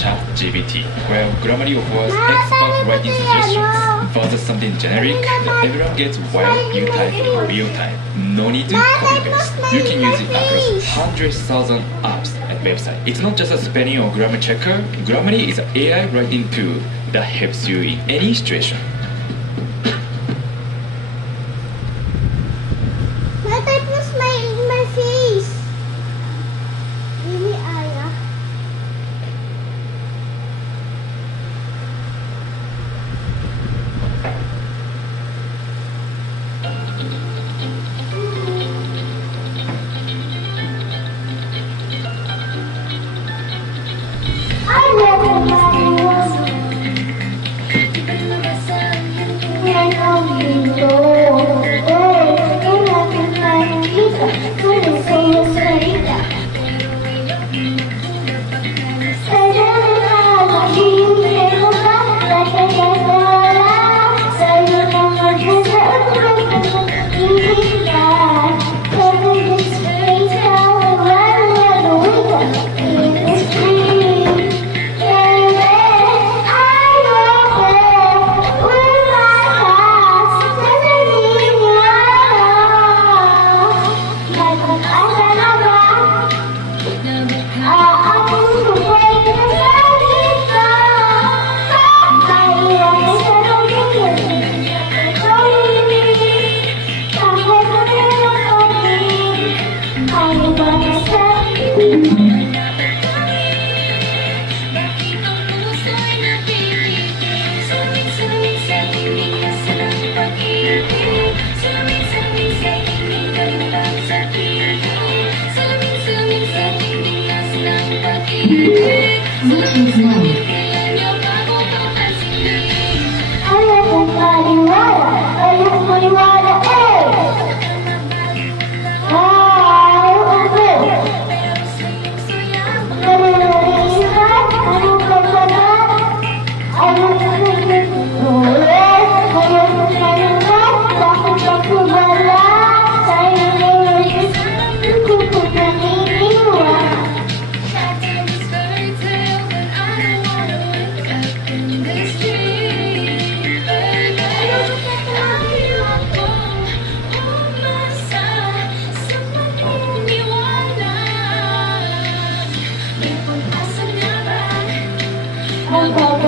ChatGPT, where Grammarly offers expert writing suggestions. For something generic that everyone gets while you type in real time. No need to copy paste. You can use it across 100,000 apps and websites. It's not just a spelling or grammar checker. Grammarly is an AI writing tool that helps you in any situation. That was my face. Really, Aya. I never mind. I know you know. Bye.